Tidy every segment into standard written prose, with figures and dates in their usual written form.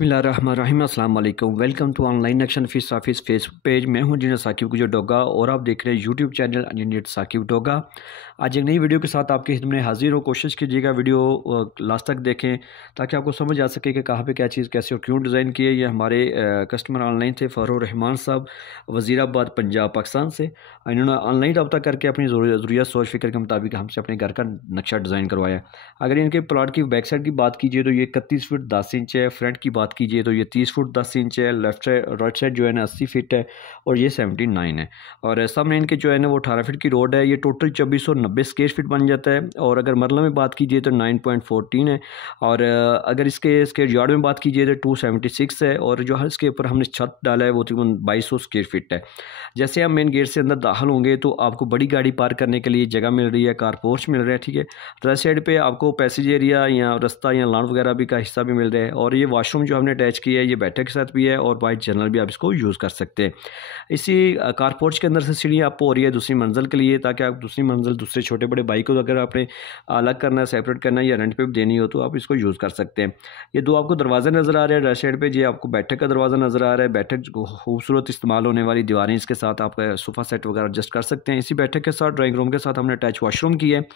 बिस्मिल्लाहिर्रहमानिर्रहीम अस्सलाम वालेकुम। Welcome to online action fees office Facebook page. मैं हूं इंजीनियर साकिब गुजर डोगा और आप देख रहे हैं YouTube channel engineer Saqib Doga. आज एक नई वीडियो के साथ आपकी खिदमत में हाजिर हो। कोशिश कीजिएगा वीडियो लास्ट तक देखें ताकि आपको समझ आ सके कि कहाँ पे क्या चीज़ कैसे और क्यों डिज़ाइन की है। ये हमारे कस्टमर ऑनलाइन थे फ़रोह रहमान साहब, वज़ीराबाद पंजाब पाकिस्तान से। इन्होंने ऑनलाइन रब्ता करके अपनी ज़रूरियत सोच फ़िक्र के मुताबिक हमसे अपने घर का नक्शा डिज़ाइन करवाया। अगर इनके प्लाट की बैक साइड की बात कीजिए तो ये 31 फुट 10 इंच है। फ्रंट की बात कीजिए तो ये 30 फुट 10 इंच है। लेफ्ट साइड राइट साइड जो है ना 80 फीट है और ये 79 है। और सामने इनके जो है ना वो 18 फीट की रोड है। ये टोटल 2490 स्क्वायर फीट बन जाता है। और अगर मरला में बात कीजिए तो 9.14 है। और अगर इसके स्क्वायर यार्ड में बात कीजिए तो 276 है। और जो इसके ऊपर हमने छत डाला है वो तकरीबन 2200 स्क्वायर फीट है। जैसे आप मेन गेट से अंदर दाखिल होंगे तो आपको बड़ी गाड़ी पार्क करने के लिए जगह मिल रही है, कार पोर्च मिल रहा है, ठीक है। राइट साइड पे आपको पैसेज एरिया या रास्ता या लॉन वगैरह भी का हिस्सा भी मिल रहा है। और ये वॉशरूम जो हमने अटैच किया है ये बैठक के साथ भी है और वाइट जनरल भी आप इसको यूज़ कर सकते हैं। इसी कार पोर्च के अंदर से सीढ़ी आपको हो रही है दूसरी मंजिल के लिए, ताकि आप दूसरी मंजिल दूसरे छोटे बड़े बाइक को अगर आपने अलग करना है, सेपरेट करना है या रेंट पे भी देनी हो तो आप इसको यूज़ कर सकते हैं। ये दो आपको दरवाजे नज़र आ रहे हैं। राइट साइड पे ये आपको बैठक का दरवाज़ा नज़र आ रहा है। बैठक खूबसूरत इस्तेमाल होने वाली दीवारें, इसके साथ आप सोफ़ा सेट वगैरह एडजस्ट कर सकते हैं। इसी बैठक के साथ ड्राइंग रूम के साथ हमने अटैच वॉशरूम की है।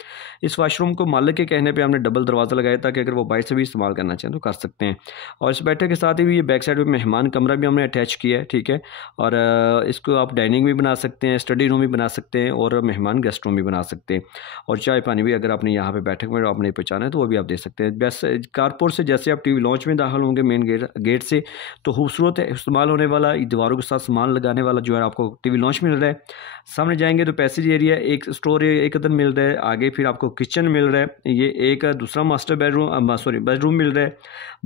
इस वॉशरूम को मालिक के कहने पे हमने डबल दरवाज़ा लगाया ताकि अगर वो बाहर से भी इस्तेमाल करना चाहें तो कर सकते हैं। और इस बैठक के साथ ही भी ये बैक साइड में मेहमान कमरा भी हमने अटैच किया है, ठीक है। और इसको आप डाइनिंग भी बना सकते हैं, स्टडी रूम भी बना सकते हैं और मेहमान गेस्ट रूम भी बना सकते हैं। और चाय पानी भी अगर आपने यहाँ पे बैठक में आपने पहुँचाना है तो वो भी आप दे सकते हैं। बस कारपोर्ट से जैसे आप टीवी लॉन्च में दाखिल होंगे मेन गेट से तो खूबसूरत है इस्तेमाल होने वाला दीवारों के साथ सामान लगाने वाला जो है आपको टीवी लॉन्च मिल रहा है। सामने जाएंगे तो पैसेज एरिया, एक स्टोर एक अदर मिल रहा है। आगे फिर आपको किचन मिल रहा है। ये एक दूसरा मास्टर बेडरूम मिल रहा है।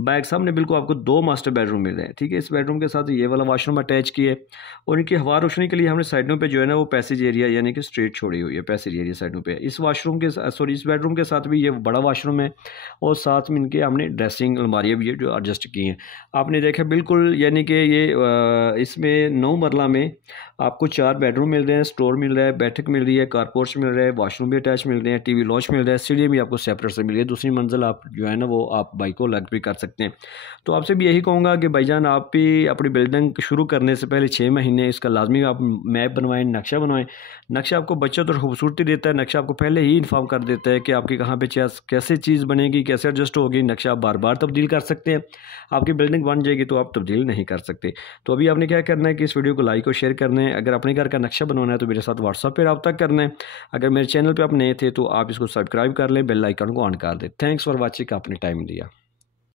बैक सामने बिल्कुल आपको दो मास्टर बेडरूम मिल रहे हैं, ठीक है। इस बेडरूम के साथ ये वाला वॉशरूम अटैच किया है। और इनकी हवा रोशनी के लिए हमने साइडों पे जो है ना वो पैसेज एरिया यानी कि स्ट्रेट छोड़ी हुई है पैसेज एरिया साइडों पे। इस बेडरूम के साथ भी ये बड़ा वॉशरूम है और साथ में इनके हमने ड्रेसिंग अलमारियाँ भी है जो एडजस्ट की हैं। आपने देखा बिल्कुल यानी कि ये इसमें 9 मरला में आपको 4 बेडरूम मिल रहे हैं, स्टोर मिल रहा है, बैठक मिल रही है, कारपोर्च मिल रहा है, वॉशरूम भी अटैच मिल रहे हैं, टीवी लॉन्च मिल रहा है, सीढ़ी भी आपको सेपरेट से मिल रही है। दूसरी मंजिल आप जो है ना वो आप बाइक को अलग भी कर सकते हैं। तो आपसे भी यही कहूँगा कि भाईजान आप भी अपनी बिल्डिंग शुरू करने से पहले 6 महीने इसका लाजमी आप मैप बनवाएं, नक्शा बनवाएं। नक्शा आपको बचत और खूबसूरती देता है। नक्शा आपको पहले ही इन्फॉर्म कर देता है कि आपकी कहाँ पे कैसे चीज़ बनेगी, कैसे एडजस्ट होगी। नक्शा आप बार बार तब्दील कर सकते हैं। आपकी बिल्डिंग बन जाएगी तो आप तब्दील नहीं कर सकते। तो अभी आपने क्या करना है कि इस वीडियो को लाइक और शेयर करना है। अगर अपने घर का नक्शा बनवाना है तो मेरे साथ व्हाट्सएप पर रब्ता करना है। अगर मेरे चैनल पर आप नए थे तो आप इसको सब्सक्राइब कर लें, बेल आइकन को ऑन कर दें। थैंक्स फॉर वॉचिंग, आपने टाइम दिया।